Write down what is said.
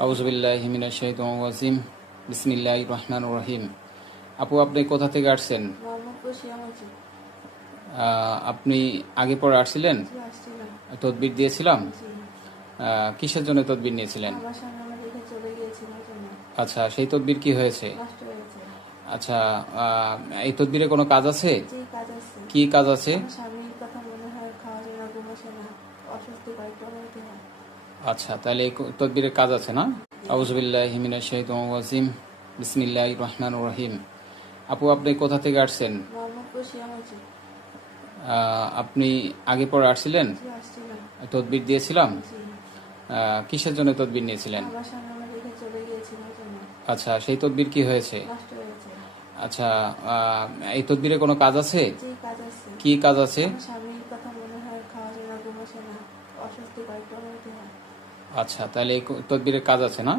আউযুবিল্লাহি মিনাশ শাইতানির রাজিম। বিসমিল্লাহির রহমানির রহিম। আপু, আপনি কোথা থেকে আসছেন? মোহাম্মদ বশির মজিদ। আপনি আগে পরে আসছিলেন? জি, আসছিলাম। তদবির দিয়েছিলাম। জি। কিসের জন্য তদবির নিয়েছিলেন? আমার সামনে আমার রেখে চলে গিয়েছিল ওই জন্য আচ্ছা, সেই তদবির কি হয়েছে? নষ্ট হয়েছে। আচ্ছা, এই তদবিরে কোনো কাজ আছে? জি, কাজ আছে। কি কাজ আছে? আমার স্বামীর কথা মনে হয়, খাওয়া যায় না, ঘুম আসে না, অসুস্থ বাড়ি প্রভাবিত হয়। আচ্ছা, তাহলে এই তদবিরের কাজ আছে না? আউযুবিল্লাহি মিনাশ শাইতানির রাজিম। বিসমিল্লাহির রহমানির রহিম। আপু, আপনি কোথা থেকে আসছেন? মোহাম্মদ বশির মজিদ। আপনি আগে পরে আসছিলেন? জি, আসছিলাম। তদবির দিয়েছিলাম। জি। কিসের জন্য তদবির নিয়েছিলেন? আমার সামনে আমার রেখে চলে গিয়েছিল ওই জন্য আচ্ছা, সেই তদবির কি হয়েছে? নষ্ট হয়েছে। আচ্ছা, এই তদবিরে কোনো কাজ আছে? জি, কাজ আছে। কি কাজ আছে? আমার স্বামীর কথা মনে হয়, খাওয়া যায় না, ঘুম আসে না, অসুস্থ বাড়ি প্রভাবিত হয়। আচ্ছা, তাহলে এই তদবিরের কাজ আছে না?